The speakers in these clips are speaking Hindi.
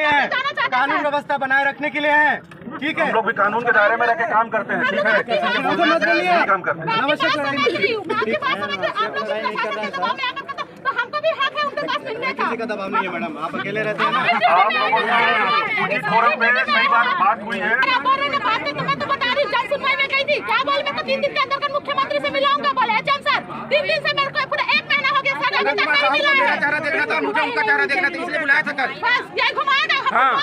लिए हैं, कानून व्यवस्था बनाए रखने के लिए हैं। ठीक है, हम लोग भी कानून के दायरे में रहकर काम करते हैं। ठीक है, काम करते हैं। किसी का दबाव नहीं है मैडम, आप अकेले रहते हैं ना। आप लोगों से उचित फोरम पे कई बार बात हुई है। क्या बोल मैं तो 3 दिन के अंदर मुख्यमंत्री से मिलाऊंगा बोले एचएम सर। 3 दिन से मेरे को पूरा 1 महीना हो गया सर, अभी तक नहीं मिला है। मेरा चेहरा देखना था, मुझे उनका चेहरा देखना था, इसलिए बुलाया था कल। बस यही घुमाएगा। हाँ,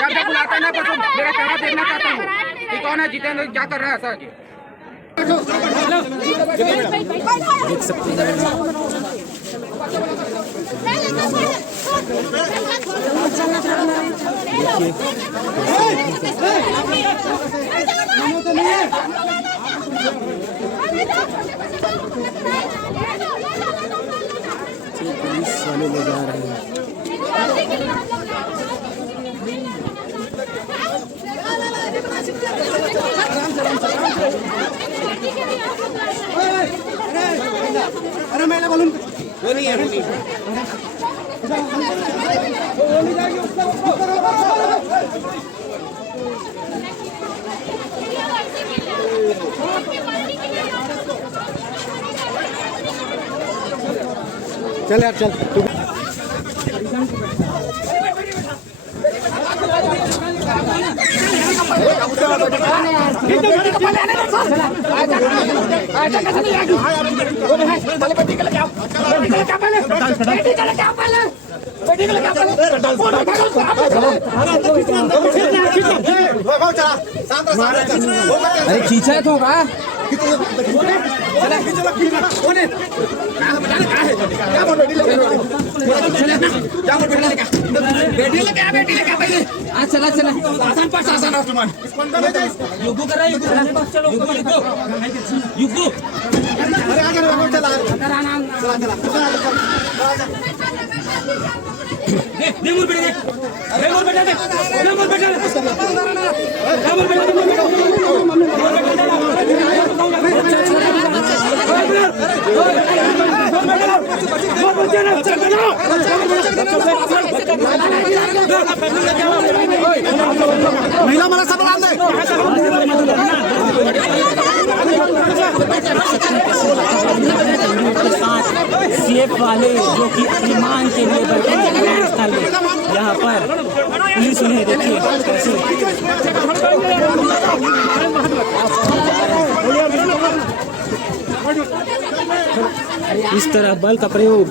जब बुलाता है ना तो मेरा चेहरा देखना चाहता हूँ कि कौन है जितेंद्र, क्या कर रहा है सर। देख सकते हैं पुलिस वाले ले जा रहे हैं। अरे मैंने बोलूँ वो नहीं है, चल यार चल। अरे खींचा है तो का चला चला युगू करा युगू महिला मला सब दे। सीएफ वाले जो कि अपनी मांग के लिए बैठे हैं स्थल में, यहाँ पर पुलिस उन्हें देखिए इस तरह बल का प्रयोग